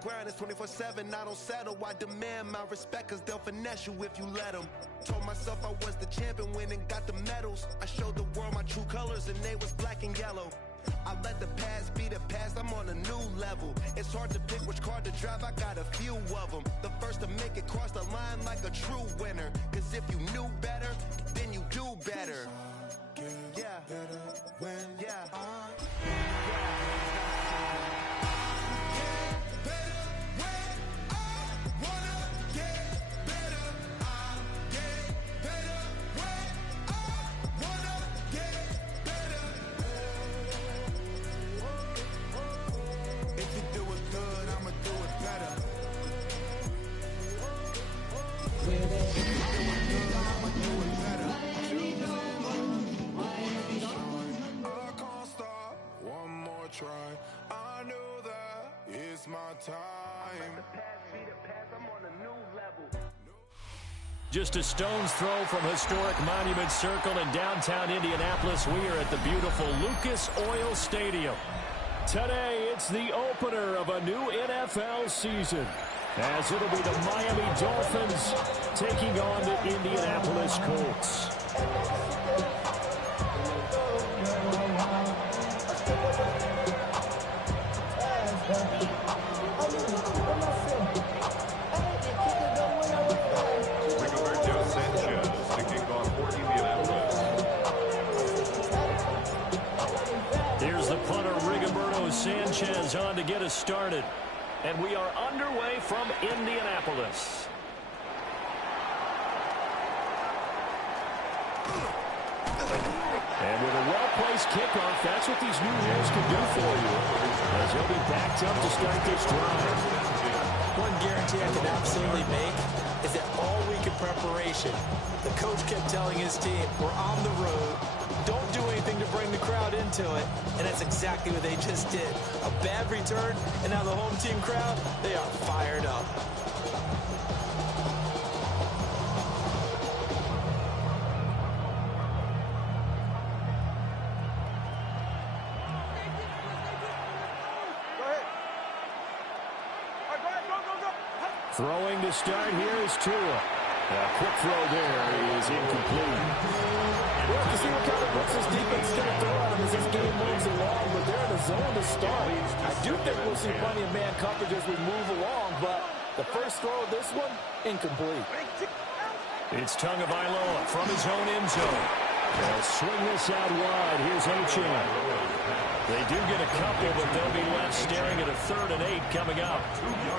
grind is 24/7, I don't settle. I demand my respect, cause they'll finesse you if you let them. Told myself I was the champion, went and got the medals. I showed the world my true colors and they was black and yellow. I let the past be the past, I'm on a new level. It's hard to pick which car to drive, I got a few of them. The first to make it cross the line like a true winner. Cause if you knew better, then you do better. Yeah, yeah. I know that it's my time. Just a stone's throw from historic Monument Circle in downtown Indianapolis. We are at the beautiful Lucas Oil Stadium. Today, it's the opener of a new NFL season, as it'll be the Miami Dolphins taking on the Indianapolis Colts. Here's the punter, Sanchez, on to get us started. And we are underway from Indianapolis. And with a well-placed kickoff, that's what these new rules can do for you, as he'll be backed up to start this drive. One guarantee I can absolutely make is that all week in preparation, the coach kept telling his team, we're on the road, don't do anything to bring the crowd into it, and that's exactly what they just did. A bad return, and now the home team crowd, they are fired up. Throwing to start here is Tua. A quick throw there is incomplete. We'll have to see what kind of looks this defense is going to throw at him as this game moves along, but they're in a zone to start. I do think we'll see plenty of man coverage as we move along, but the first throw of this one, incomplete. It's Tagovailoa from his own end zone. They'll swing this out wide. Here's Achane. They do get a couple, but they'll be left staring at a 3rd and 8 coming up.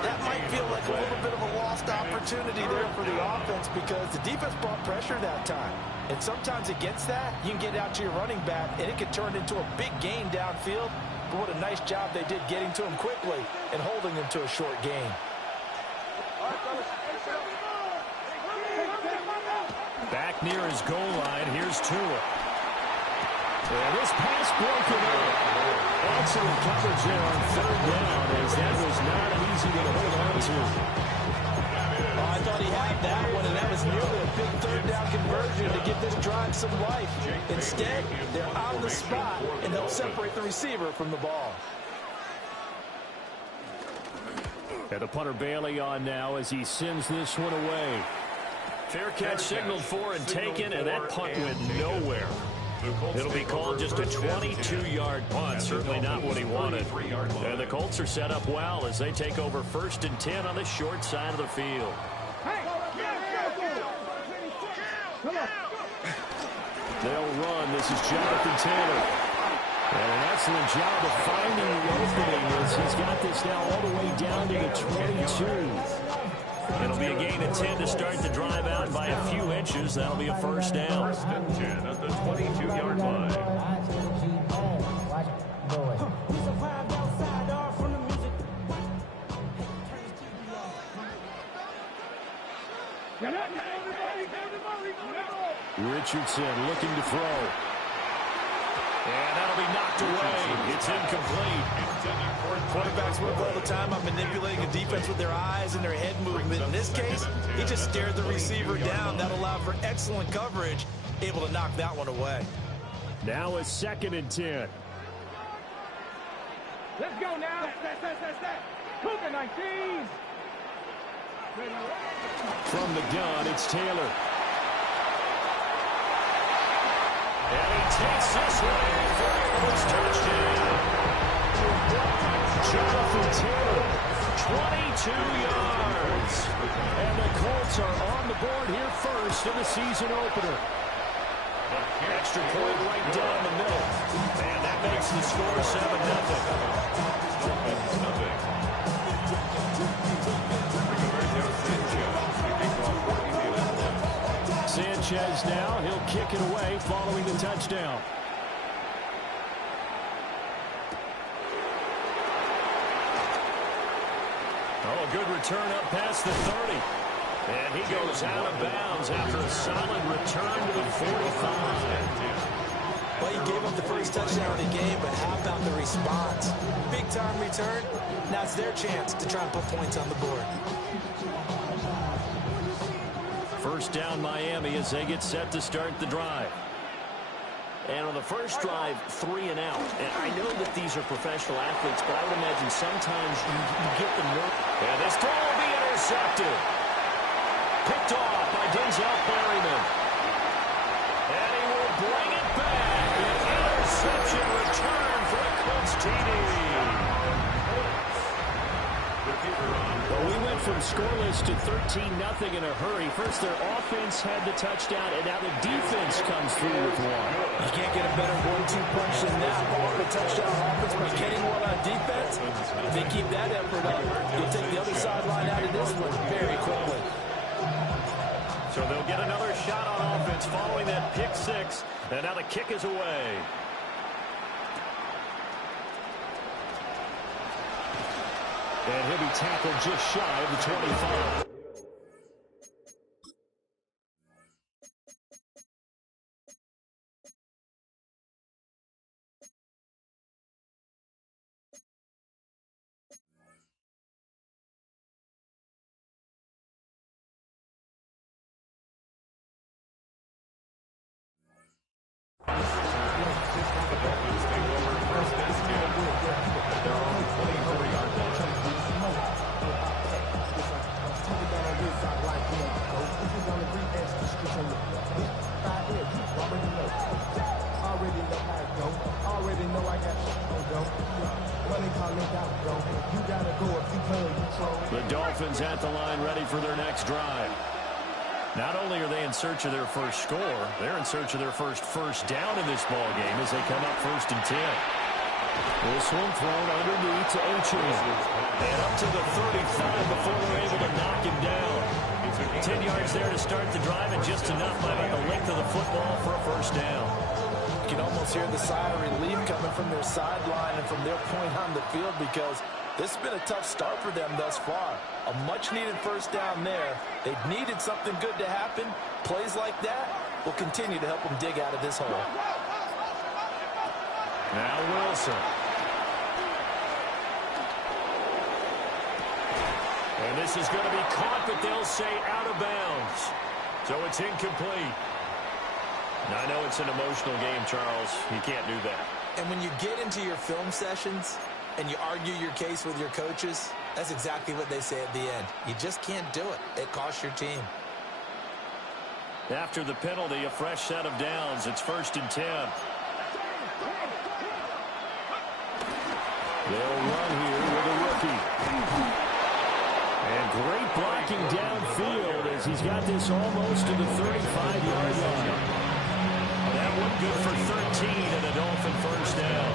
That might feel like a little bit of a lost opportunity there for the offense because the defense brought pressure that time. And sometimes against that, you can get out to your running back, and it can turn into a big gain downfield. But what a nice job they did getting to him quickly and holding him to a short gain. Back near his goal line, here's Tua. And this pass broken up. Excellent coverage there on 3rd down, as that was not an easy one to hold on to. Oh, I thought he had that one, and that was nearly a big 3rd down conversion to give this drive some life. Instead, they're on the spot, and they'll separate the receiver from the ball. And the punter Bailey on now as he sends this one away. Fair catch signaled for and taken, and that punt went nowhere. It'll be called just a 22-yard punt, certainly not what he wanted. And the Colts are set up well as they take over 1st and 10 on the short side of the field. They'll run. This is Jonathan Taylor. And an excellent job of finding the opening as he's got this now all the way down to the 22. It'll be a gain of 10 to start the drive out by a few inches. That'll be a 1st down. 1st and 10 at the 22-yard line. Richardson looking to throw. And that'll be knocked away. It's incomplete. Quarterbacks work all the time on manipulating a defense with their eyes and their head movement. In this case, he just stared the receiver down. That allowed for excellent coverage, able to knock that one away. Now a 2nd and 10. Let's go now. Set. Cougar 19. From the gun, it's Taylor. And he takes this one in for Eagles touchdown. Jonathan Taylor, 22 yards. And the Colts are on the board here first in the season opener. Extra point right down the middle. And that makes the score 7-0. Sanchez now, he'll kick it away following the touchdown. Oh, a good return up past the 30. And he goes out of bounds after a solid return to the 45. Well, he gave up the first touchdown of the game, but how about the response? Big-time return. Now it's their chance to try and put points on the board. First down Miami as they get set to start the drive. And on the first drive, 3 and out. And I know that these are professional athletes, but I would imagine sometimes you get the nerve. And this throw will be intercepted. Picked off by Denzel Berryman. And he will bring it back. An interception return for a Colts TD. Well, we went from scoreless to 13-0 in a hurry. First, their offense had the touchdown, and now the defense comes through with one. You can't get a better 1-2 punch than that. Off the touchdown offense, but getting one on defense, if they keep that effort up, you'll take the other sideline out of this one very quickly. So they'll get another shot on offense following that pick six, and now the kick is away. And he'll be tackled just shy of the 25. The Dolphins at the line ready for their next drive. Not only are they in search of their first score, they're in search of their first down in this ball game as they come up 1st and 10. This one thrown underneath to Achane. And up to the 35 before they're able to knock him down. 10 yards there to start the drive, and just enough by about the length of the football for a first down. You can almost hear the sigh of relief coming from their sideline and from their point on the field, because this has been a tough start for them thus far. A much-needed first down there. They've needed something good to happen. Plays like that will continue to help them dig out of this hole. Now Wilson. And this is going to be caught, but they'll say out of bounds. So it's incomplete. Now, I know it's an emotional game, Charles. You can't do that. And when you get into your film sessions and you argue your case with your coaches, that's exactly what they say at the end. You just can't do it. It costs your team. After the penalty, a fresh set of downs. It's 1st and 10. They'll run here with a rookie. And great blocking downfield as he's got this almost to the 35-yard line. That one good for 13 and a Dolphin first down.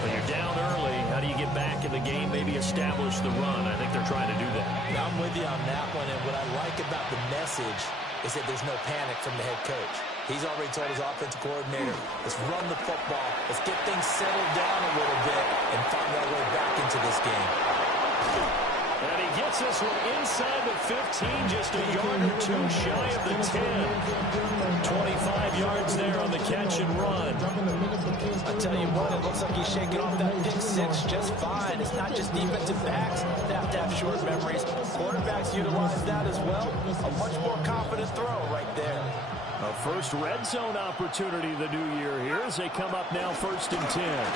When you're down early, how do you get back in the game, maybe establish the run? I think they're trying to do that. Now, I'm with you on that one, and what I like about the message is that there's no panic from the head coach. He's already told his offensive coordinator, let's run the football, let's get things settled down a little bit and find our way back into this game. And he gets this one inside the 15, just a yard or two shy of the 10. 25 yards there on the catch and run. I tell you what, it looks like he's shaking off that pick six just fine. It's not just defensive backs that have to have short memories. Quarterbacks utilize that as well. A much more confident throw right there. A first red zone opportunity the new year here as they come up now 1st and 10.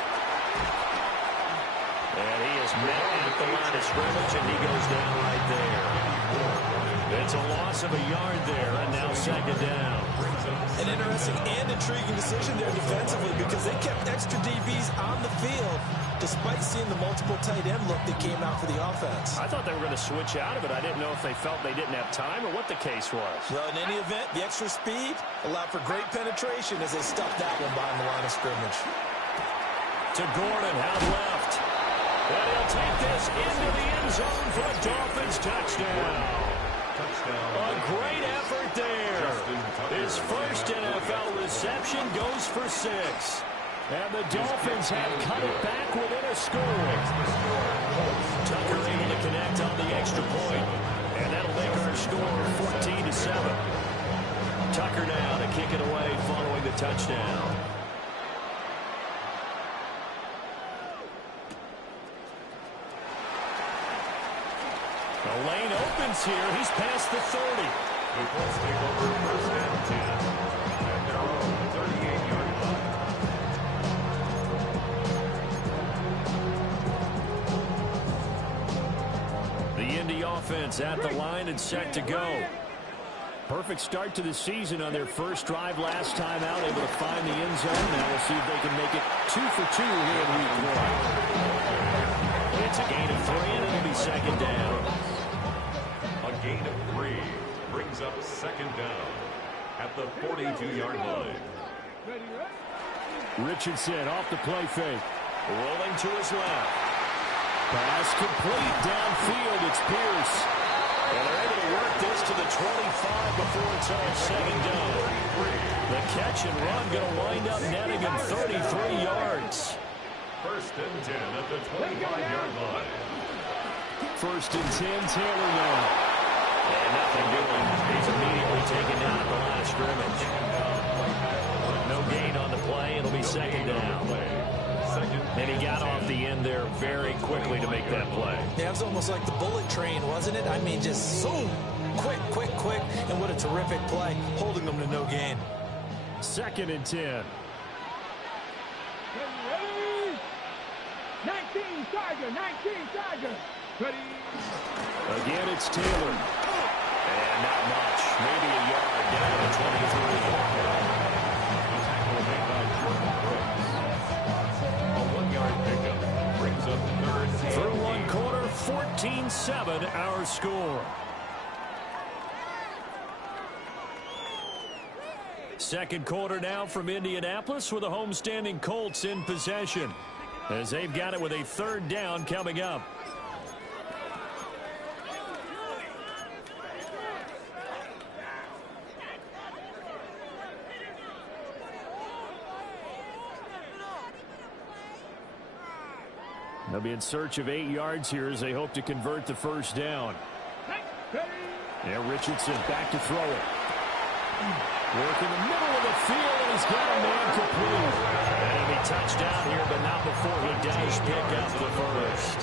met at the line of scrimmage, and he goes down right there. It's a loss of a yard there, and now second down. An interesting and intriguing decision there defensively because they kept extra DBs on the field despite seeing the multiple tight end look that came out for the offense. I thought they were going to switch out of it. I didn't know if they felt they didn't have time or what the case was. Well, in any event, the extra speed allowed for great penetration as they stuffed that one behind the line of scrimmage. To Gordon, out left. And he'll take this into the end zone for a Dolphins touchdown. A great effort there. His first NFL reception goes for 6. And the Dolphins have cut it back within a score. Tucker able to connect on the extra point. And that'll make our score 14-7. Tucker now to kick it away following the touchdown. The lane opens here. He's past the 30. The Colts take over first and 10 at their own 38-yard line. The Indy offense at the line and set to go. Perfect start to the season on their first drive last time out, able to find the end zone. Now we'll see if they can make it 2 for 2 here in week 1. It's a gain of 3, and it'll be second down. A gain of 3 brings up second down at the 42-yard line. Richardson off the play fake. Rolling to his left. Pass complete downfield. It's Pierce. And they're able to work this to the 25 before it's all said and done. The catch and run going to wind up netting him 33 yards. First and 10 at the 25-yard line. First and 10, Taylor now. And nothing doing. He's immediately taken down at the line of scrimmage. No gain on the play. It'll be second down. And he got off the end there very quickly to make that play. Yeah, it was almost like the bullet train, wasn't it? I mean, just zoom. Quick, quick, quick. And what a terrific play, holding them to no gain. Second and 10. 19 Tiger, 19 Tiger. Ready. Again, it's Taylor. And not much. Maybe a yard down to 23. A 1-yard pickup brings up third. Through one quarter, 14-7 our score. Second quarter now from Indianapolis with the homestanding Colts in possession, as they've got it with a third down coming up. They'll be in search of 8 yards here as they hope to convert the first down. Yeah, Richardson back to throw it. Work in the middle of the field, and he's got a man complete. And he'll be touched down here, but not before he does pick up the first.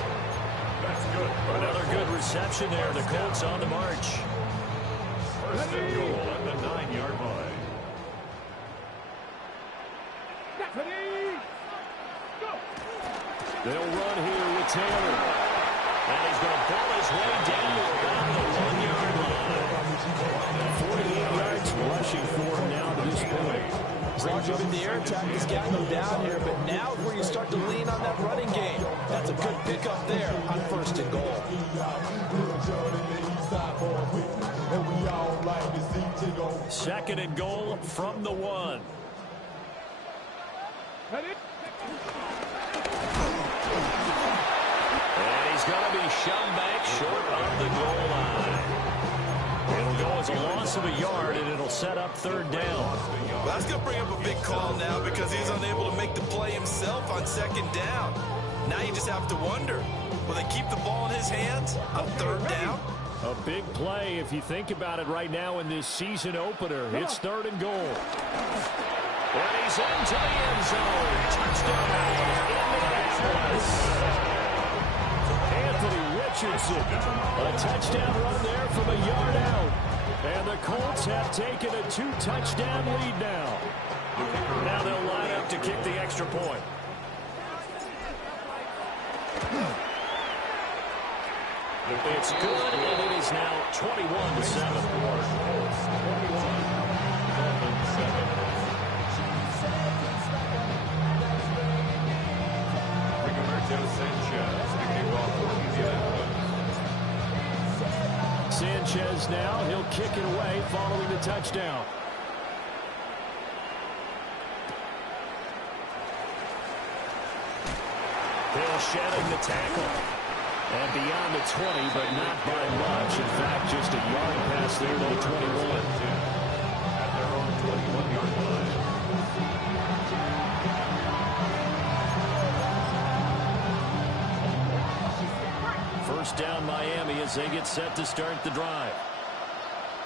That's good. Another good reception there. The Colts on the march. First and goal at the 9-yard line. They'll run here with Taylor. And he's going to pull his way down to about the 1-yard line. 48 yards rushing for him now to this point. As long as the air attack has gotten them down here, but now is where you start to lean on that running game. That's a good pickup there on first and goal. Second and goal from the 1. And he's going to be shoved back short of the goal line. It'll go as a loss of a yard, and it'll set up third down. Well, that's going to bring up a big call now because he's unable to make the play himself on second down. Now you just have to wonder, will they keep the ball in his hands on third down? A big play if you think about it right now in this season opener. It's third and goal. And he's into the end zone. Touchdown, Indianapolis. Anthony Richardson. A touchdown run there from a yard out. And the Colts have taken a 2-touchdown lead now. Now they'll line up to kick the extra point. It's good, and it is now 21-7. Sanchez now, he'll kick it away following the touchdown. Hill shedding the tackle. And beyond the 20, but not by much. In fact, just a yard pass there to the 21. At their own 21-yard line. First down Miami as they get set to start the drive.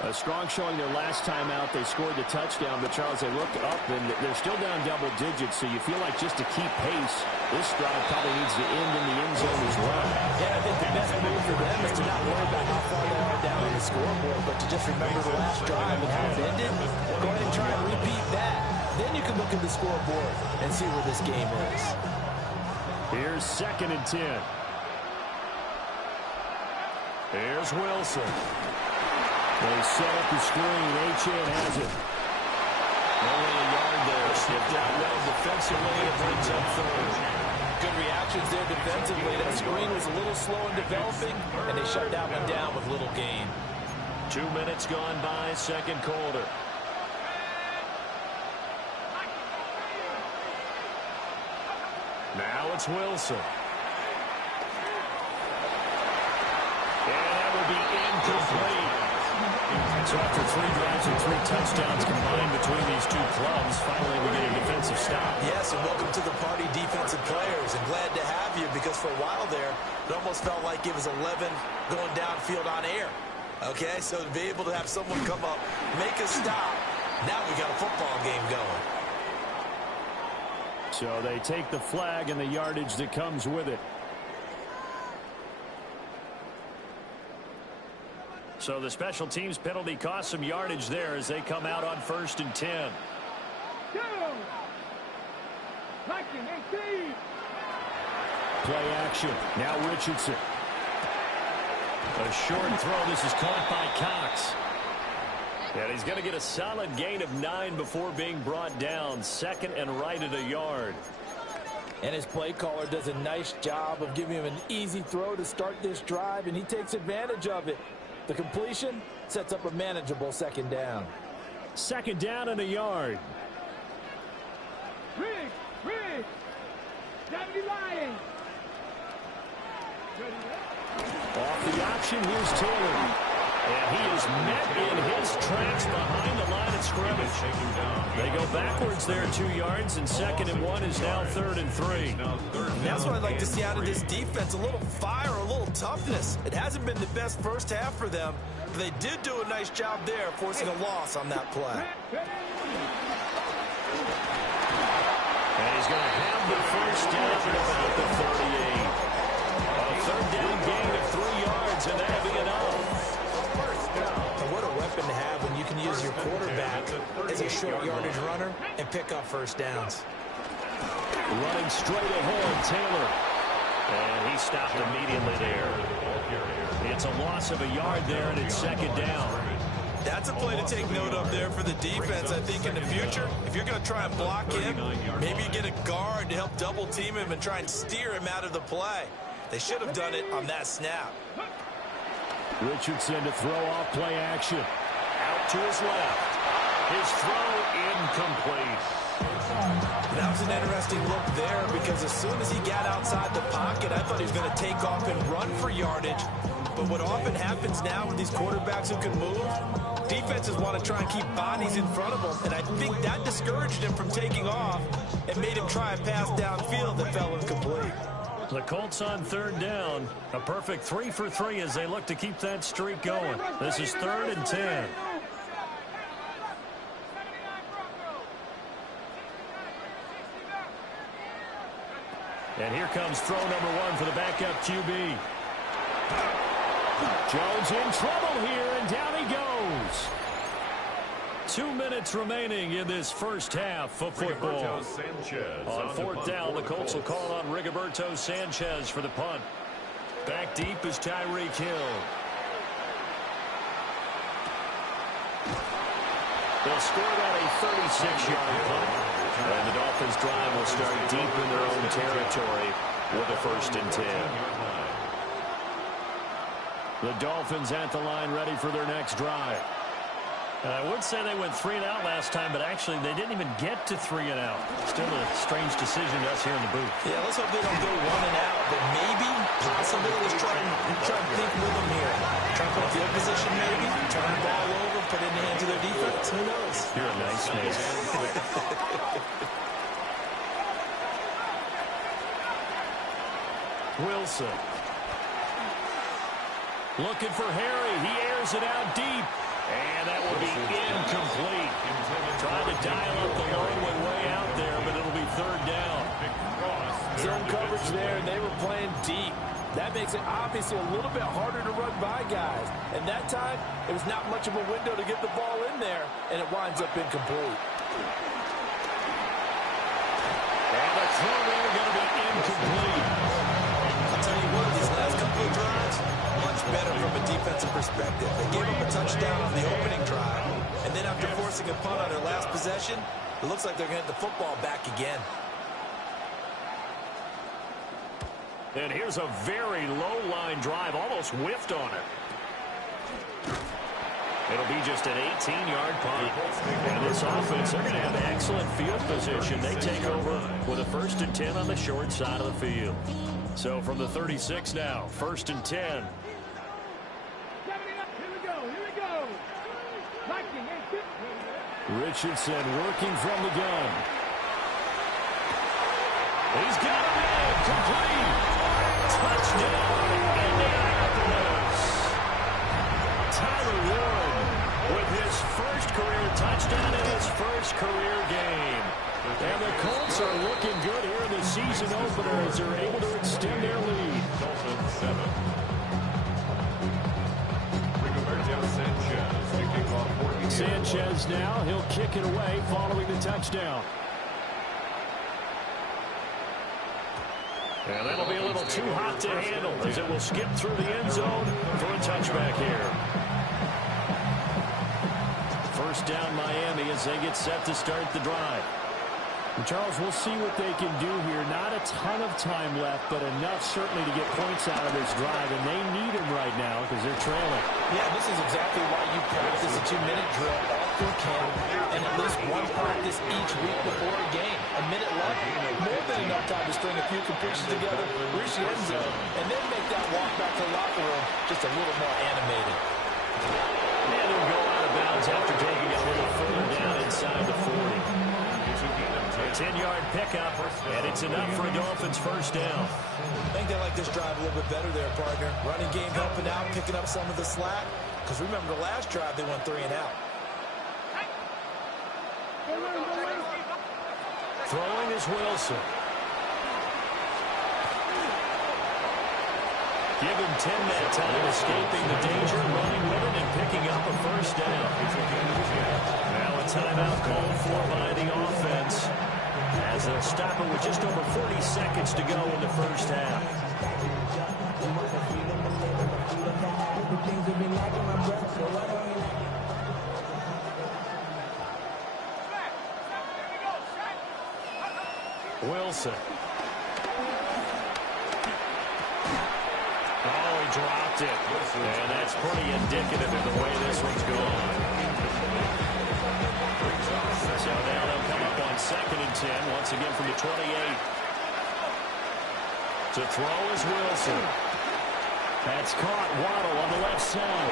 A strong showing their last time out. They scored the touchdown, but Charles, they look up and they're still down double digits, so you feel like just to keep pace, this drive probably needs to end in the end zone as well. Yeah, I think the best move for them is to not worry about how far they are down on the scoreboard, but to just remember the last drive and how it ended. Go ahead and try and repeat that. Then you can look at the scoreboard and see where this game is. Here's 2nd and 10. Here's Wilson. They set up the screen. Achane has it. Only a yard there. Skipped out well defensively. It brings up 3rd. Good reactions there defensively. That screen was a little slow in developing, and they shut that one down with little gain. 2 minutes gone by, 2nd quarter. Now it's Wilson. And that will be incomplete. So after 3 drives and 3 touchdowns combined between these two clubs, finally we get a defensive stop. Yes, and welcome to the party, defensive players. And glad to have you, because for a while there, it almost felt like it was 11 going downfield on air. Okay, so to be able to have someone come up, make a stop, now we got a football game going. So they take the flag and the yardage that comes with it. So the special teams penalty cost some yardage there as they come out on 1st and 10. Play action. Now Richardson. A short throw. This is caught by Cox. And he's going to get a solid gain of 9 before being brought down. 2nd and right at a yard. And his play caller does a nice job of giving him an easy throw to start this drive, and he takes advantage of it. The completion sets up a manageable 2nd down. 2nd down and a yard. Riggs, Deputy Lion. Off the option, here's Taylor. And he is met in his tracks behind the line of scrimmage. They go backwards there 2 yards, and 2nd and 1 is now 3rd and 3. And that's what I'd like to see out of this defense, a little fire, a little toughness. It hasn't been the best first half for them, but they did do a nice job there, forcing a loss on that play. And he's going to have the first down at about the 38. A 3rd down gain of 3 yards, and that'll be enough. What a weapon to have when you can use your quarterback as a short yardage runner and pick up first downs. Running straight ahead, Taylor. And he stopped immediately there. It's a loss of a yard there, and it's 2nd down. That's a play to take note of there for the defense. I think in the future, if you're going to try and block him, maybe you get a guard to help double team him and try and steer him out of the play. They should have done it on that snap. Richardson to throw off play action. Out to his left. His throw incomplete. That was an interesting look there, because as soon as he got outside the pocket, I thought he was going to take off and run for yardage. But what often happens now with these quarterbacks who can move, defenses want to try and keep bodies in front of them, and I think that discouraged him from taking off and made him try a pass downfield that fell incomplete. The Colts on 3rd down. A perfect 3 for 3 as they look to keep that streak going. This is 3rd and 10. And here comes throw number 1 for the backup QB. Jones in trouble here, and down he goes. 2 minutes remaining in this first half of football. On 4th down, the Colts will call on Rigoberto Sanchez for the punt. Back deep is Tyreek Hill. They'll score that a 36-yard punt. And the Dolphins' drive will start deep in their own territory with a 1st and 10. The Dolphins at the line ready for their next drive. I would say they went 3 and out last time, but actually they didn't even get to 3 and out. Still a strange decision to us here in the booth. Yeah, let's hope they don't go 1 and out, but maybe, possibly, let's try and think with them here. Try to put field position maybe, turn the ball over, put it in the hands of their defense. Who knows? You're a nice man. Wilson. Looking for Harry. He airs it out deep. And that will be incomplete. Trying to dial up the long one way out there, but it'll be 3rd down. Zone coverage there, and they were playing deep. That makes it obviously a little bit harder to run by guys. And that time, it was not much of a window to get the ball in there, and it winds up incomplete. And the throw there going to be incomplete. I'll tell you what, these last couple of drives, much better from a defensive perspective. They gave up a touchdown on the opening drive, and then after forcing a punt on their last possession, it looks like they're going to get the football back again. And here's a very low-line drive, almost whiffed on it. It'll be just an 18-yard punt. And this offense, they're going to have excellent field position. They take over with a 1st and 10 on the short side of the field. So from the 36 now, 1st and 10. Here we go. Richardson working from the gun. He's got a man complete. Touchdown, Indianapolis. Tyler Warren with his 1st career touchdown in his 1st career game. And the Colts are looking good here in the season opener as they're able to extend their lead. Dolphins 7. Sanchez now, he'll kick it away following the touchdown. And that'll be a little too hot to handle as it will skip through the end zone for a touchback here. 1st down Miami as they get set to start the drive. And Charles, we'll see what they can do here. Not a ton of time left, but enough certainly to get points out of this drive, and they need them right now because they're trailing. Yeah, this is exactly why you practice a 2-minute drill all through camp and at least one practice each week before a game. A minute left, more than enough time to string a few completions together, reach the end zone, and then make that walk back to the locker room just a little more animated. And they'll go out of bounds after taking it a little further down inside the 40. A 10-yard pickup, and it's enough for a Dolphins 1st down. I think they like this drive a little bit better there, partner. Running game helping out, picking up some of the slack. Because remember, the last drive, they went 3 and out. Throwing is Wilson. Give him 10-minute time, escaping the danger, running with it, and picking up a 1st down. Now a timeout called for by the offense, as they'll stop it with just over 40 seconds to go in the 1st half. Wilson. Oh, he dropped it. And that's pretty indicative of the way this one's gone. So now they'll come up on 2nd and 10, once again from the 28. To throw is Wilson. That's caught. Waddle on the left side.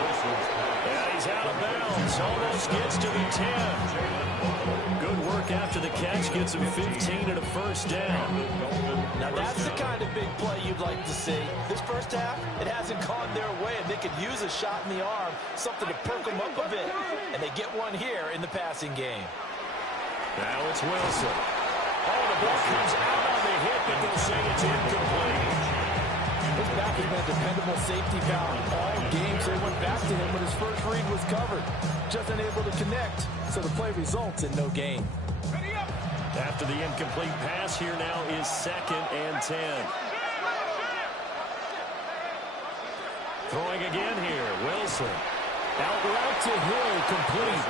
And he's out of bounds. Almost gets to the 10. Good work after the catch. Gets him 15 and a 1st down. Now that's the kind of big play you'd like to see. This 1st half, it hasn't gone their way, and they could use a shot in the arm, something to perk them up a bit. And they get one here in the passing game. Now it's Wilson. Oh, the ball comes out on the hit, but they'll say it's incomplete. His back has been a dependable safety valve all game, so he went back to him when his first read was covered. Just unable to connect, so the play results in no gain. After the incomplete pass, here now is 2nd and 10. Throwing again here. Wilson. Out route to Hill. Complete.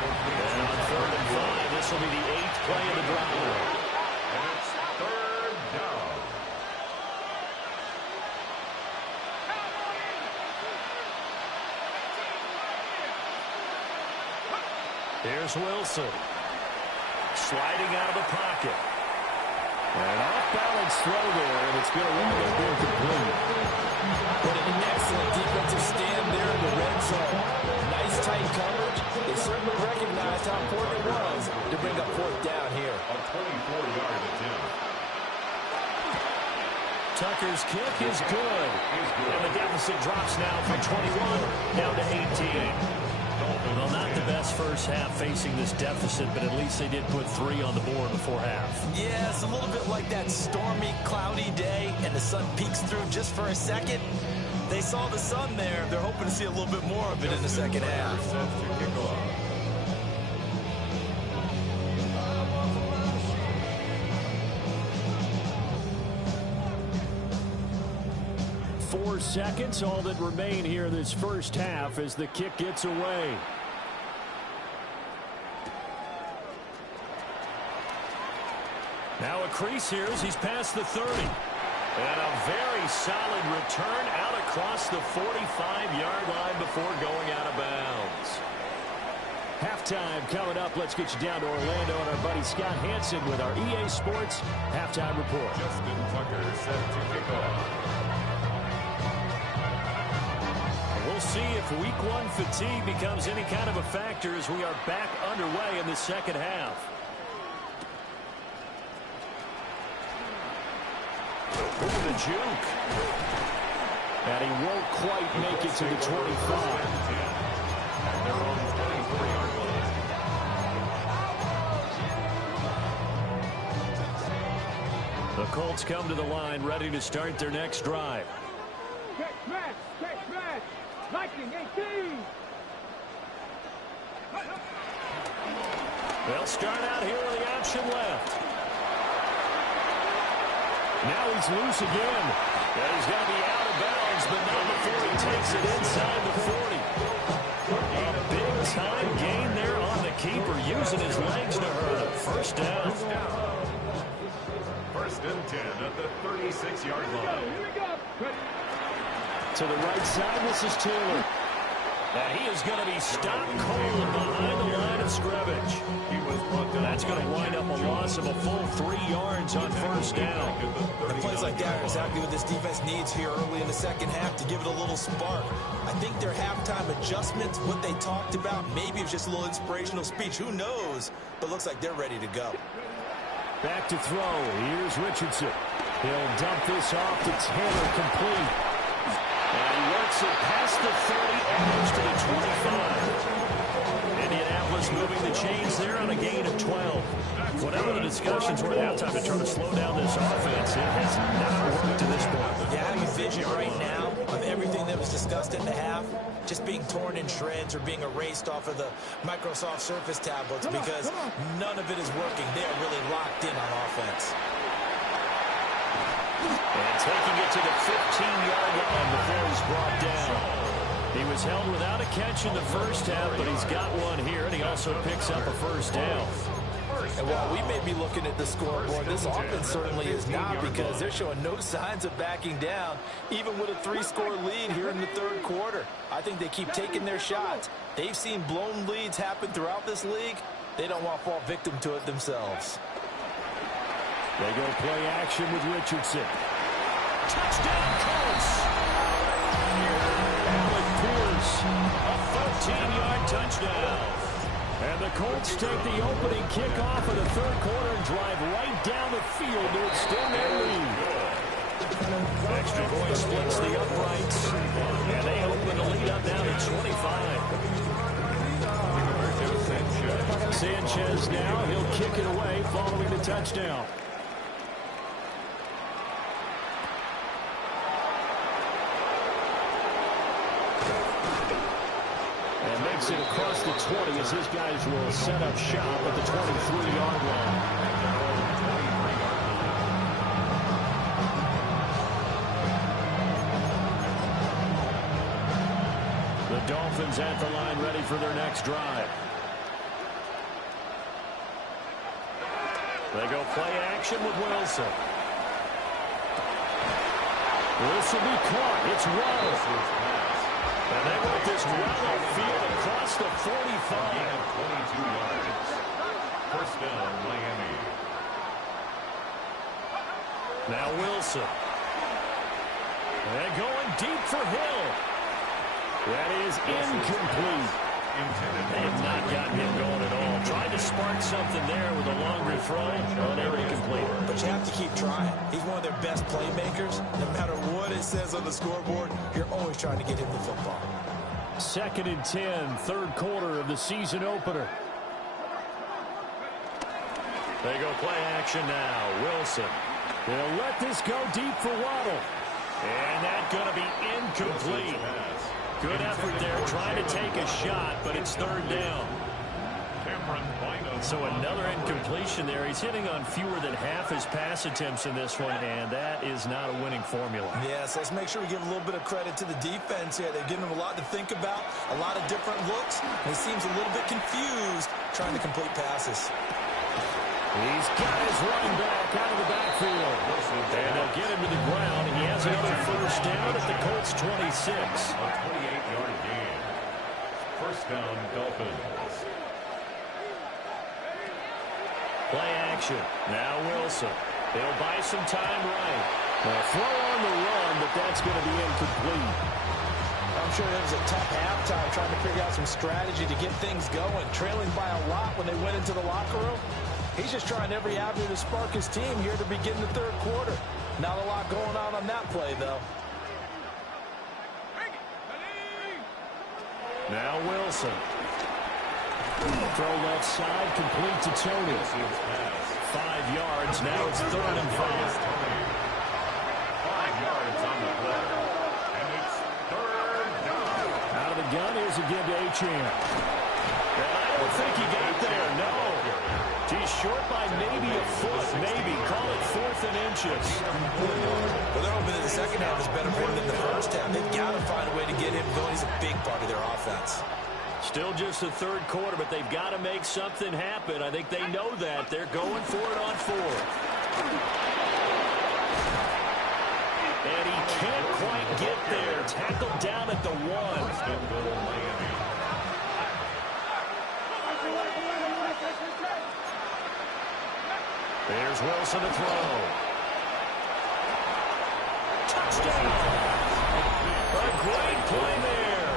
And on 3rd and 5, this will be the 8th play of the drive. And it's 3rd down. Here's Wilson. Sliding out of the pocket. And off-balance throw there, and it's going to wind up being complete. What an excellent defensive stand there in the red zone. Nice tight coverage. They certainly recognized how important it was to bring up 4th down here. A 24-yard attempt. Tucker's kick is good. And the deficit drops now from 21 down to 18. Well, not the best first half facing this deficit, but at least they did put 3 on the board before half. Yeah, it's a little bit like that stormy, cloudy day, and the sun peeks through just for a second. They saw the sun there. They're hoping to see a little bit more of it in the second half. Set to kick off. 4 seconds, all that remain here this first half as the kick gets away. Now a crease here as he's past the 30. And a very solid return out across the 45-yard line before going out of bounds. Halftime coming up. Let's get you down to Orlando and our buddy Scott Hansen with our EA Sports Halftime Report. Justin Tucker set to kick off. We'll see if Week 1 fatigue becomes any kind of a factor as we are back underway in the second half. Ooh, the juke. And he won't quite make it to the 25. At their own 23-yard line. The Colts come to the line ready to start their next drive. Catch match, catch match. Lightning 18. They'll start out here with the option left. Now he's loose again. And he's going to be out of bounds, but not before he takes it inside the 40. A big-time gain there on the keeper, using his legs to hurt him. First down. First and 10 at the 36-yard line. Here we go. To the right side, this is Taylor. And he is going to be stopped cold behind the line of scrimmage. That's going to wind up a loss of a full 3 yards on first down. And plays like that are exactly what this defense needs here early in the second half to give it a little spark. I think their halftime adjustments, what they talked about, maybe it's just a little inspirational speech. Who knows? But looks like they're ready to go. Back to throw. Here's Richardson. He'll dump this off to Taylor, complete. And he works it past the 30, almost to the 25. Indianapolis moving the chains there on a gain of 12. Whatever the discussions were at halftime to try to slow down this offense, it has not worked to this point. Yeah, I have a vision right now of everything that was discussed in the half just being torn in shreds or being erased off of the Microsoft Surface tablets because none of it is working. They are really locked in on offense. And taking it to the 15-yard line before he's brought down. He was held without a catch in the first half, but he's got one here, and he also picks up a first down. And while we may be looking at the scoreboard, this offense certainly is not, because they're showing no signs of backing down, even with a 3-score lead here in the third quarter. I think they keep taking their shots. They've seen blown leads happen throughout this league. They don't want to fall victim to it themselves. They go play action with Richardson. Touchdown, Colts! Alec Pierce, a 13-yard touchdown. And the Colts take the opening kickoff of the third quarter and drive right down the field to extend their lead. Extra point splits the uprights, and they open the lead up down to 25. Sanchez now, he'll kick it away following the touchdown. And makes it across the 20 as his guys will set up shop at the 23-yard line. The Dolphins at the line ready for their next drive. They go play action with Wilson. This will be caught. It's Waddle. And they want this well upfield across the 45. 22 yards. First down, Miami. Now Wilson. And going deep for Hill. That is incomplete. They have not gotten him going at all. Tried to spark something there with a longer throw. Oh, they were incomplete. But you have to keep trying. He's one of their best playmakers. No matter what it says on the scoreboard, you're always trying to get him the football. 2nd and 10, third quarter of the season opener. They go play action now. Wilson. They'll let this go deep for Waddle. And that's going to be incomplete. Good effort there, trying to take a shot, but it's third down. So another incompletion there. He's hitting on fewer than half his pass attempts in this one, and that is not a winning formula. Yes, let's make sure we give a little bit of credit to the defense here. They've given him a lot to think about, a lot of different looks, and he seems a little bit confused trying to complete passes. He's got his running back out of the backfield. And they'll get him to the ground. He has another first down at the Colts 26. A 28-yard gain. First down, Dolphins. Play action. Now Wilson. They'll buy some time right. They'll throw on the run, but that's going to be incomplete. I'm sure it was a tough halftime trying to figure out some strategy to get things going. Trailing by a lot when they went into the locker room. He's just trying every avenue to spark his team here to begin the third quarter. Not a lot going on that play, though. Now Wilson. Throw left side, complete to Tony. 5 yards, now it's 3rd and 5. 5 yards on the play. And it's third down. Out of the gun, here's a give to Achane. And I don't think he got there, no. He's short by maybe a foot, maybe. Call it 4th and inches. Well, they're hoping that the second half is better for him than the first half. They've got to find a way to get him going. He's a big part of their offense. Still just the third quarter, but they've got to make something happen. I think they know that. They're going for it on 4th. And he can't quite get there. Tackled down at the 1. There's Wilson to throw. Touchdown! A great play there.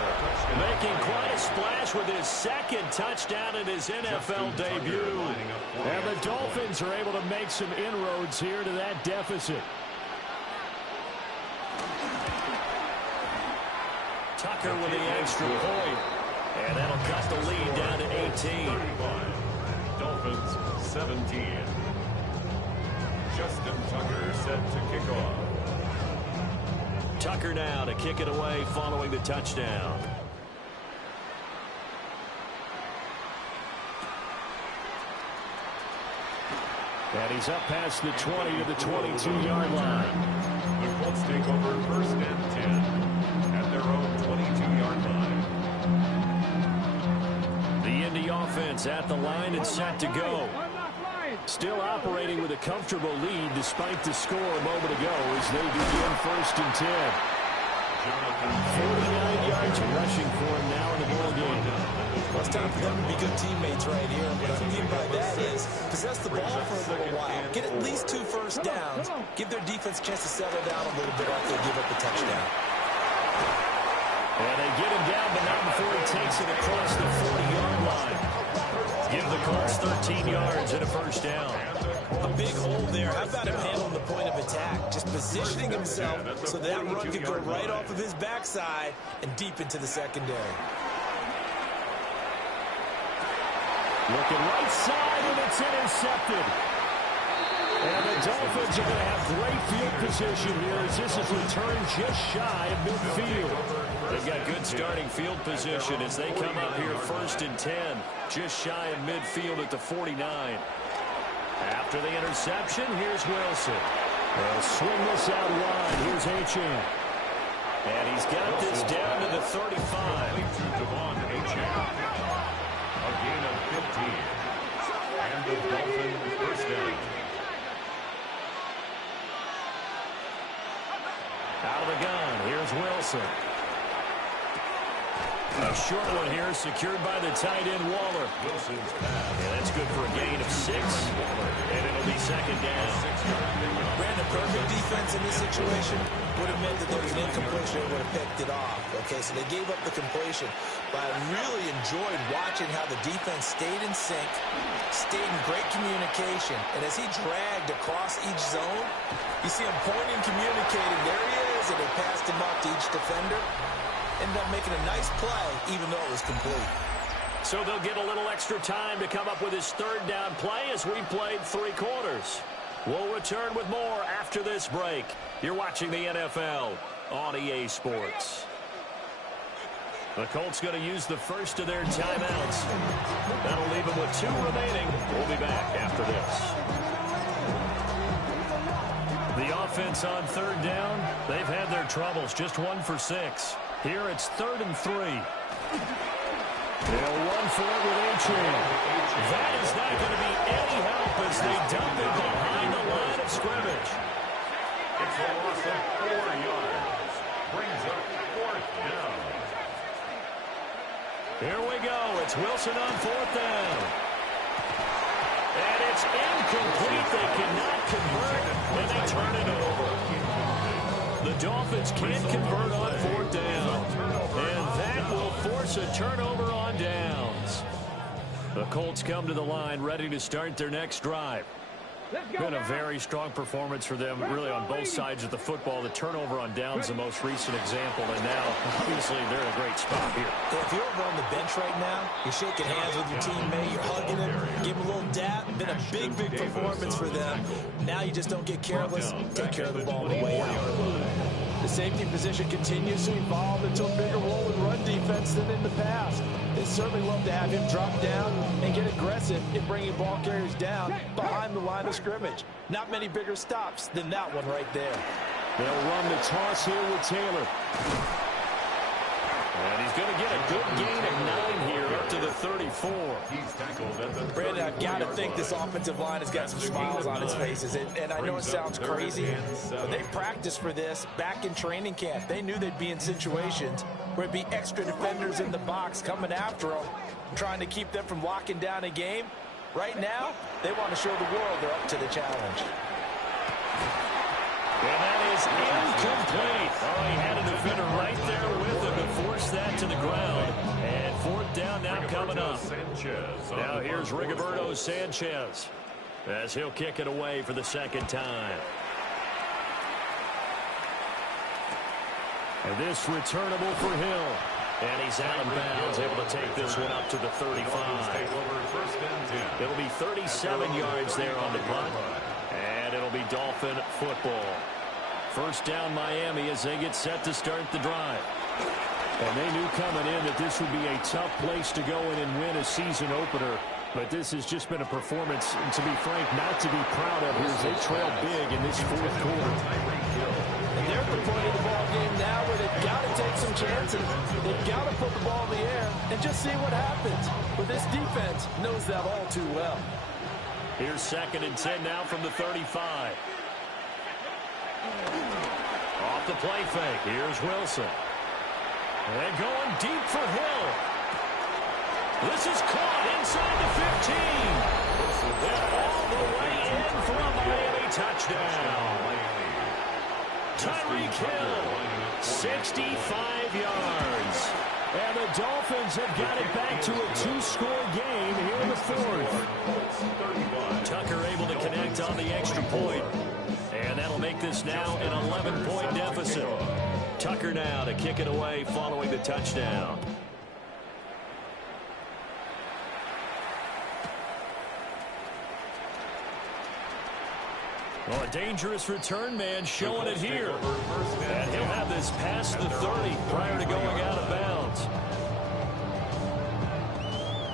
Making quite a splash with his 2nd touchdown in his NFL debut. And the Dolphins are able to make some inroads here to that deficit. Tucker with the extra point. And that'll cut the lead down to 18. Dolphins 17. Justin Tucker set to kick off. Tucker now to kick it away following the touchdown. And he's up past the 20 to the 22-yard line. The Colts take over 1st and 10 at their own 22-yard line. The Indy offense at the line and set to go. Still operating with a comfortable lead despite the score a moment ago as they begin 1st and 10. 49 yards rushing for him now in the ball game. Well, it's time for them to be good teammates right here. What I mean by that is possess the ball for a little while. Get at least 2 first downs. Give their defense a chance to settle down a little bit after they give up the touchdown. And they get him down, but not before he takes it across the 40-yard line. Give the Colts 13 yards and a first down. A big hole there. How about him handling the point of attack? Just positioning himself so that run could go right off of his backside and deep into the secondary. Looking right side, and it's intercepted. And the Dolphins are going to have great field position here as this is returned just shy of midfield. They've got good starting field position as they come up here 1st and 10, just shy of midfield at the 49. After the interception, here's Wilson. They'll swing this out wide. Here's Achane. And he's got this down to the 35. A gain of 15. And the Dolphins first down. Out of the gun, here's Wilson. A short one here, secured by the tight end, Waller. Wilson's pass. Yeah, that's good for a gain of 6, and it'll be second down. Brandon, perfect defense in this situation would have meant that there was an incompletion and would have picked it off. Okay, so they gave up the completion. But I really enjoyed watching how the defense stayed in sync, stayed in great communication. And as he dragged across each zone, you see him pointing, communicating. There he is, and they passed him off to each defender. Ended up making a nice play, even though it was complete. So they'll get a little extra time to come up with his third down play as we played 3 quarters. We'll return with more after this break. You're watching the NFL on EA Sports. The Colts going to use the first of their timeouts. That'll leave them with 2 remaining. We'll be back after this. The offense on third down, they've had their troubles, just 1 for 6. Here it's 3rd and 3. They'll run for it with A-Chain. That is not going to be any help as they dump it behind the line of scrimmage. It's a loss of 4 yards. Brings up 4th down. Here we go. It's Wilson on 4th down. And it's incomplete. They cannot convert, and they turn it over. The Dolphins can't convert on 4th down. And that will force a turnover on downs. The Colts come to the line ready to start their next drive. Been a very strong performance for them, really, on both sides of the football. The turnover on downs, the most recent example, and now, obviously, they're in a great spot here. If you're over on the bench right now, you're shaking hands with your teammate, you're hugging him, give him a little dap. Been a big, big performance for them. Now you just don't get careless. Take care of the ball on the way out. The safety position continues to evolve into a bigger role in run defense than in the past. They certainly love to have him drop down and get aggressive in bringing ball carriers down behind the line of scrimmage. Not many bigger stops than that one right there. They'll run the toss here with Taylor. And he's going to get a good gain of 9 here up to the 34. He's tackled at the Brandon, I've got to think this offensive line has got some smiles on its faces. And I know it sounds crazy, but they practiced for this back in training camp. They knew they'd be in situations where it'd be extra defenders in the box coming after them, trying to keep them from locking down a game. Right now, they want to show the world they're up to the challenge. And that is incomplete. Oh, he had a defender right there with him to force that to the ground. And 4th down now coming up. Now here's Rigoberto Sanchez as he'll kick it away for the 2nd time. And this returnable for Hill. And he's out of bounds, able to take this one up to the 35. It'll be 37 yards there on the punt. And it'll be Dolphin football. 1st down Miami as they get set to start the drive. And they knew coming in that this would be a tough place to go in and win a season opener. But this has just been a performance, to be frank, not to be proud of here as they trail big in this 4th quarter. And they're at the point of the ball game now where they've got to take some chances. They've got to put the ball in the air and just see what happens. But this defense knows that all too well. Here's 2nd and 10 now from the 35. Off the play fake. Here's Wilson. And going deep for Hill. This is caught inside the 15. And all the way in for a Miami touchdown. Tyreek Hill, 65 yards. And the Dolphins have got it back to a 2-score game here in the 4th. Tucker able to connect on the extra point. And that'll make this now an 11-point deficit. Tucker now to kick it away following the touchdown. Well, a dangerous return man showing it here. And he'll have this past the 30 prior to going out of bounds.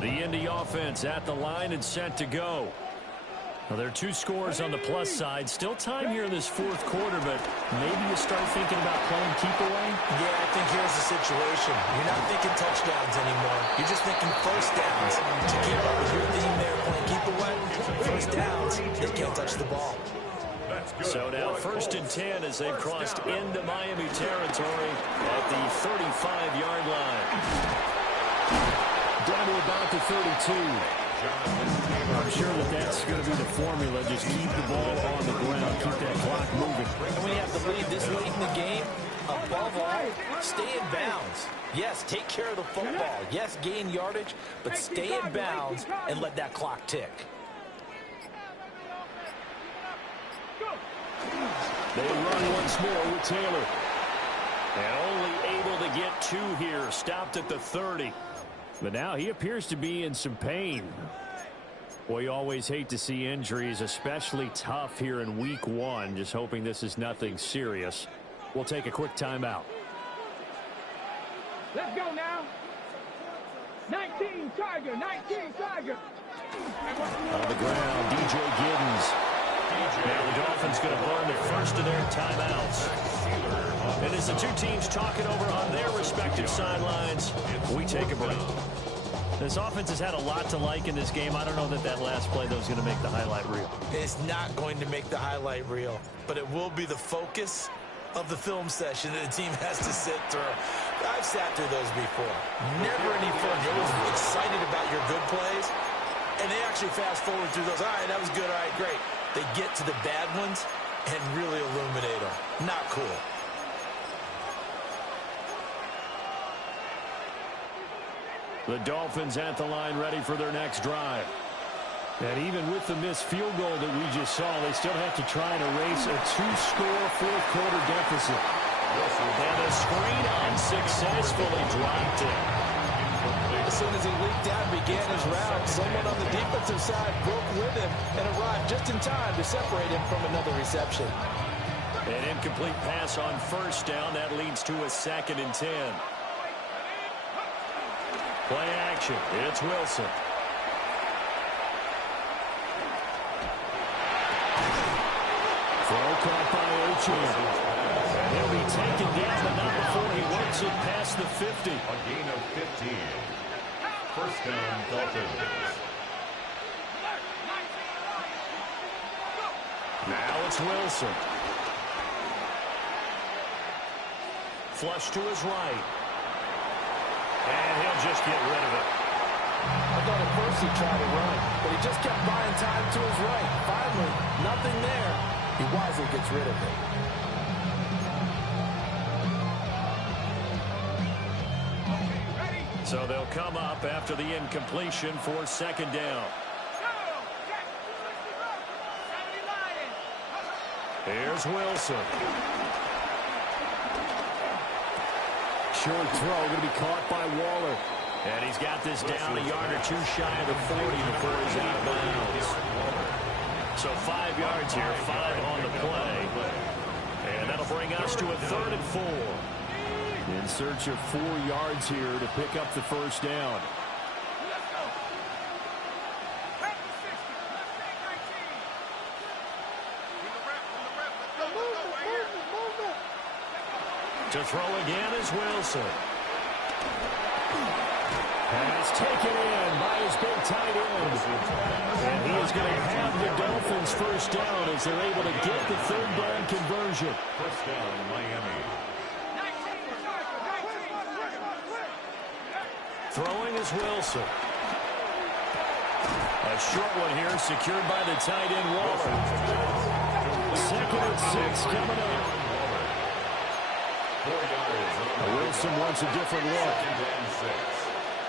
The Indy offense at the line and set to go. Well, there are two scores on the plus side. Still time here in this fourth quarter, but maybe you start thinking about playing keep away? Yeah, I think here's the situation. You're not thinking touchdowns anymore. You're just thinking first downs. To keep up with your theme there, playing keep away, first downs, they can't touch the ball. So now 1st and 10 as they've crossed into Miami territory at the 35-yard line. Down to about the 32. I'm sure that's going to be the formula. Just keep the ball on the ground. Keep that clock moving. And when you have the lead this late in the game, above all, stay in bounds. Yes, take care of the football. Yes, gain yardage, but stay in bounds and let that clock tick. They run once more with Taylor. And only able to get 2 here. Stopped at the 30. But now he appears to be in some pain. Boy, you always hate to see injuries, especially tough here in week 1. Just hoping this is nothing serious. We'll take a quick timeout. Let's go now. 19 Tiger, 19 Tiger. On the ground, DJ Giddens. Now the Dolphins going to burn the first of their timeouts. And as the two teams talking over on their respective sidelines, we take a break. This offense has had a lot to like in this game. I don't know that last play, though, is going to make the highlight reel. It's not going to make the highlight reel, but it will be the focus of the film session that the team has to sit through. I've sat through those before. Never any fun. You're always excited about your good plays, and they actually fast forward through those. All right, that was good. All right, great. They get to the bad ones and really illuminate them. Not cool. The Dolphins at the line ready for their next drive. And even with the missed field goal that we just saw, they still have to try and erase a 2-score fourth quarter deficit. And the screen unsuccessfully dropped it. As soon as he leaked out and began his route, someone on the defensive side broke with him and arrived just in time to separate him from another reception. An incomplete pass on first down. That leads to a 2nd and 10. Play action. It's Wilson. Throw caught by Ochin. And he'll be taken down, but not before he works it past the 50. A gain of 15. First down, Dolphins. Now it's Wilson. Flush to his right. And he'll just get rid of it. I thought at first he tried to run, but he just kept buying time to his right. Finally, nothing there. He wisely gets rid of it. So they'll come up after the incompletion for 2nd down. Here's Wilson. Short throw going to be caught by Waller. And he's got this down a yard or 2 shy of the 40 before he's out of bounds. So 5 yards here, 5 on the play. And that'll bring us to a 3rd and 4. In search of 4 yards here to pick up the first down. To throw again is Wilson. Pass taken in by his big tight end. And he is going to have the Dolphins first down as they're able to get the 3rd down conversion. First down, Miami. Throwing is Wilson. A short one here secured by the tight end Waller. 2nd and 6 coming up. 4 yards. Wilson wants a different look. 2nd and 6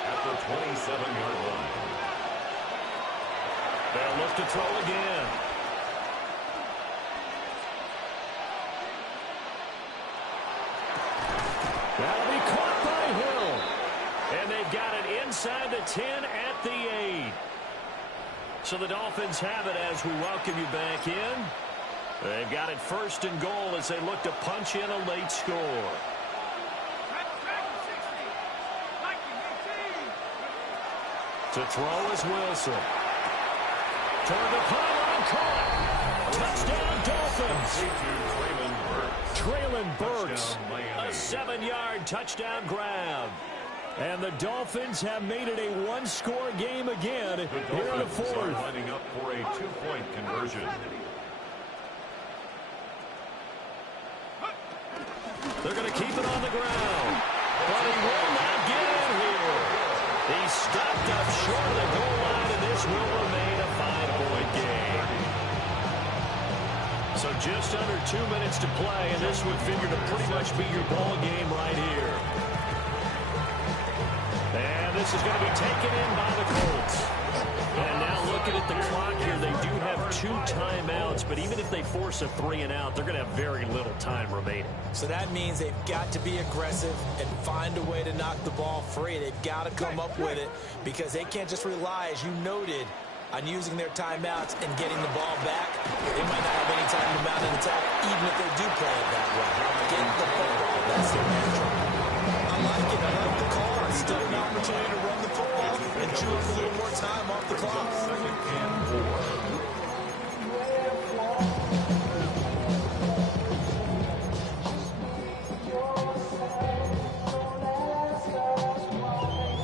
at the 27-yard line. They'll look to throw again. That'll be caught by Hill. And they've got it inside the 10 at the 8. So the Dolphins have it as we welcome you back in. They've got it 1st and goal as they look to punch in a late score. To throw is Wilson. Toward the pylon caught. Touchdown, Dolphins. Traylon Burks, a 7-yard touchdown grab. And the Dolphins have made it a one-score game again here in the fourth. Lining up for a 2-point conversion. They're going to keep it on the ground. But he will not get in here. He's stopped up short of the goal line, and this will remain a 5-point game. So just under 2 minutes to play, and this would figure to pretty much be your ball game right here. And this is going to be taken in by the Colts. And now looking at the clock here, they do have 2 timeouts, but even if they force a 3-and-out, they're going to have very little time remaining. So that means they've got to be aggressive and find a way to knock the ball free. They've got to come up with it because they can't just rely, as you noted, on using their timeouts and getting the ball back. They might not have any time to mount an attack, even if they do play it that way. Get the football. That's their mantra. I like it. I like the call. Still an opportunity to run the football and chew up a little more time off the clock. Second and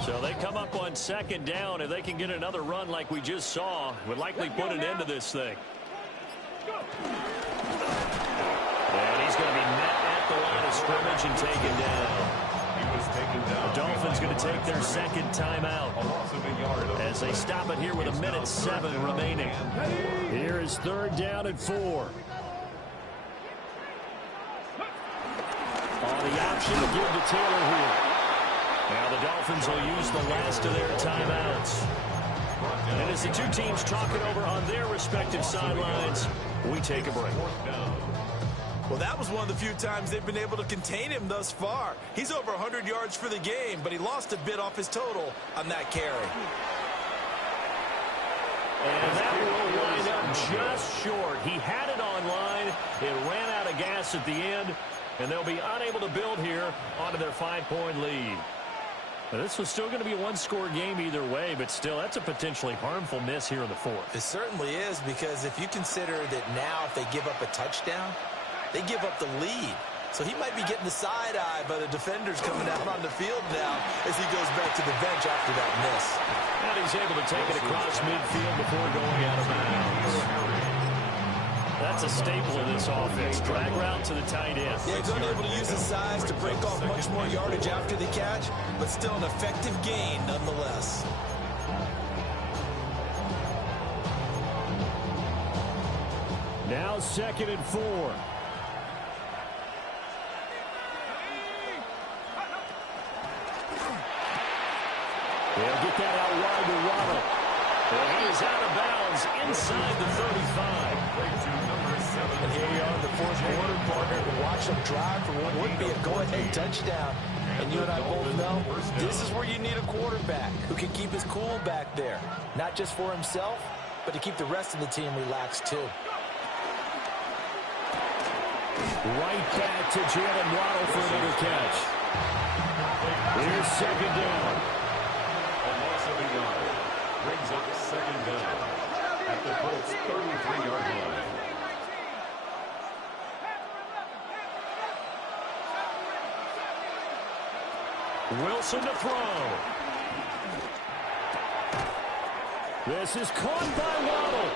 4. So they come up on second down. If they can get another run like we just saw, would likely put an end to this thing. And he's going to be met at the line of scrimmage and taken down. The Dolphins going to take their second timeout as they stop it here with 1:07 remaining. Here is 3rd down and 4. On the option to give to Taylor here. Now the Dolphins will use the last of their timeouts. And as the two teams talk it over on their respective sidelines, we take a break. Well, that was one of the few times they've been able to contain him thus far. He's over 100 yards for the game, but he lost a bit off his total on that carry. And that will wind up just short. He had it online. It ran out of gas at the end, and they'll be unable to build here onto their 5-point lead. Now, this was still going to be a one-score game either way, but still, that's a potentially harmful miss here in the fourth. It certainly is, because if you consider that now if they give up a touchdown, they give up the lead. So he might be getting the side-eye by the defenders coming out on the field now as he goes back to the bench after that miss. And he's able to take it across midfield before going out of bounds. That's a staple of this offense. Drag route to the tight end. Yeah, he's unable to use his size to break off much more yardage after the catch, but still an effective gain nonetheless. Now 2nd and 4. They'll get that out wide to Waddle. And he is out of bounds inside the 35. And here we are in the fourth quarter, partner, to watch them drive for what would be a go-ahead touchdown. And you and I both know this is where you need a quarterback who can keep his cool back there. Not just for himself, but to keep the rest of the team relaxed too. Right back to Jalen Waddle for another catch. Here's 2nd down. A loss of a yard brings up 2nd down at the Colts' 33-yard line. Wilson to throw. This is caught by Waddle.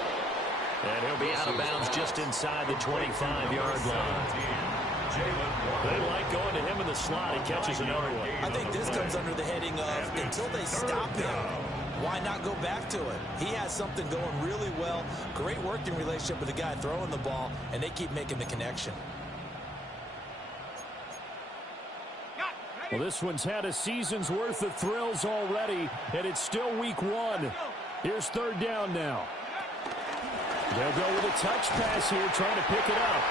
And he'll be out of bounds just inside the 25-yard line. They like going to him in the slot. He catches another one. I think this comes under the heading of until they stop him, why not go back to it? He has something going really well. Great working relationship with the guy throwing the ball, and they keep making the connection. Well, this one's had a season's worth of thrills already, and it's still week 1. Here's 3rd down now. They'll go with a touch pass here, trying to pick it up.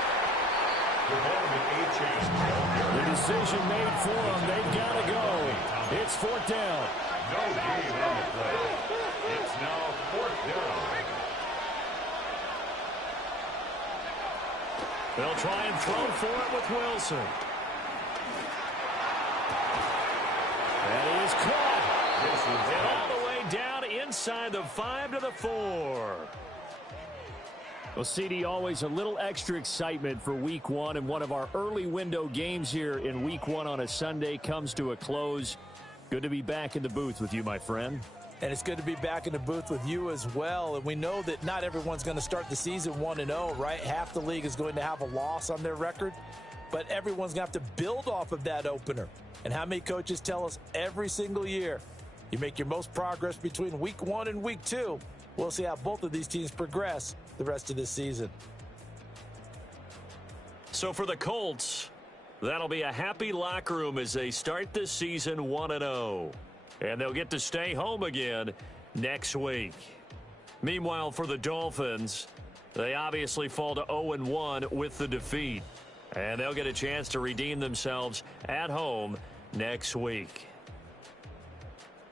The decision made for them. They've got to go. It's 4th down. No gain on the play. It's now 4th down. They'll try and throw for it with Wilson. And he is caught. And all the way down inside the 5 to the 4. Well, CD, always a little extra excitement for Week 1, and one of our early window games here in Week 1 on a Sunday comes to a close. Good to be back in the booth with you, my friend. And it's good to be back in the booth with you as well. And we know that not everyone's going to start the season 1-0, right? Half the league is going to have a loss on their record, but everyone's going to have to build off of that opener. And how many coaches tell us every single year, you make your most progress between Week 1 and Week 2. We'll see how both of these teams progress the rest of this season. So for the Colts, that'll be a happy locker room as they start this season 1-0. And they'll get to stay home again next week. Meanwhile, for the Dolphins, they obviously fall to 0-1 with the defeat. And they'll get a chance to redeem themselves at home next week.